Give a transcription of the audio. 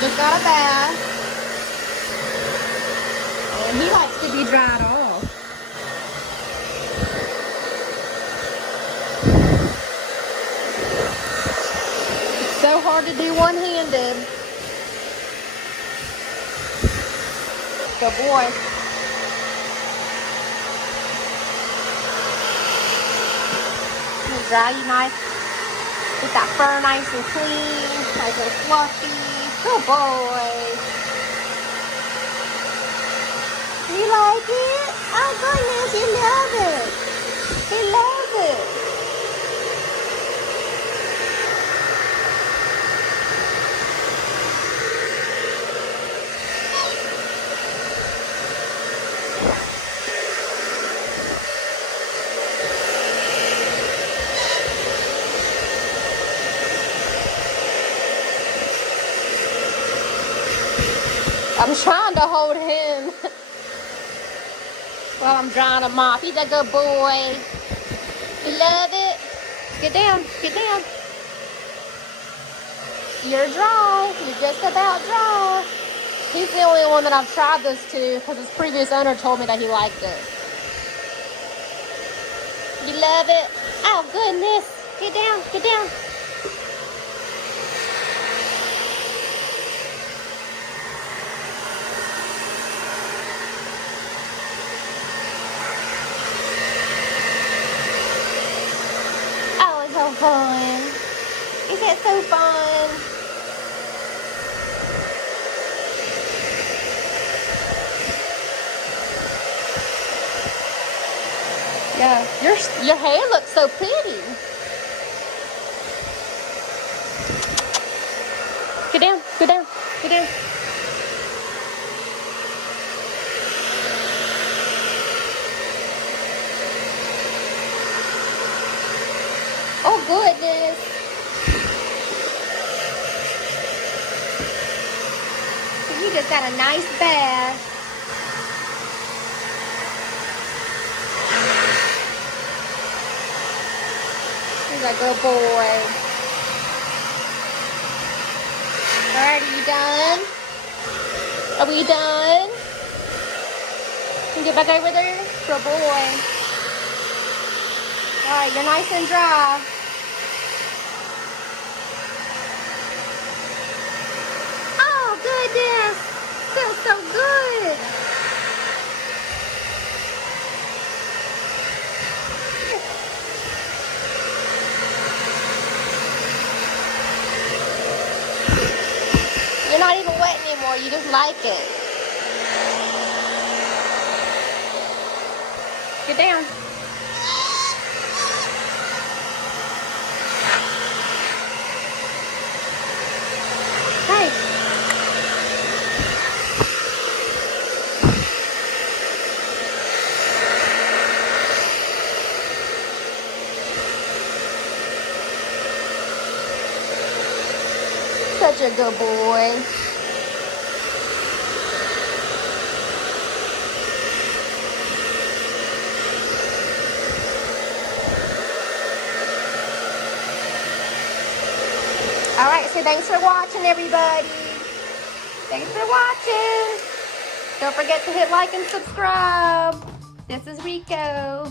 just got a bath. And he likes to be dried off. It's so hard to do one-handed. Good boy. Dry you nice. Get that fur nice and clean, nice and fluffy. Good boy. You like it? Oh goodness, you love it. He loves it. I'm trying to hold him while I'm drying him off. He's a good boy. You love it? Get down, get down. You're dry. You're just about dry. He's the only one that I've tried this to because his previous owner told me that he liked it. You love it? Oh, goodness. Get down, get down. So fun. Is that so fun? Yeah, your hair looks so pretty. Get down, get down, get down. Oh goodness. You just got a nice bath. He's a good boy. Alright, are you done? Are we done? Can you get back over there? Good boy. Alright, you're nice and dry. Oh, goodness. Feels so good. You're not even wet anymore. You just like it. Get down. Hey. Such a good boy. Alright, so thanks for watching, everybody. Thanks for watching. Don't forget to hit like and subscribe. This is Rico.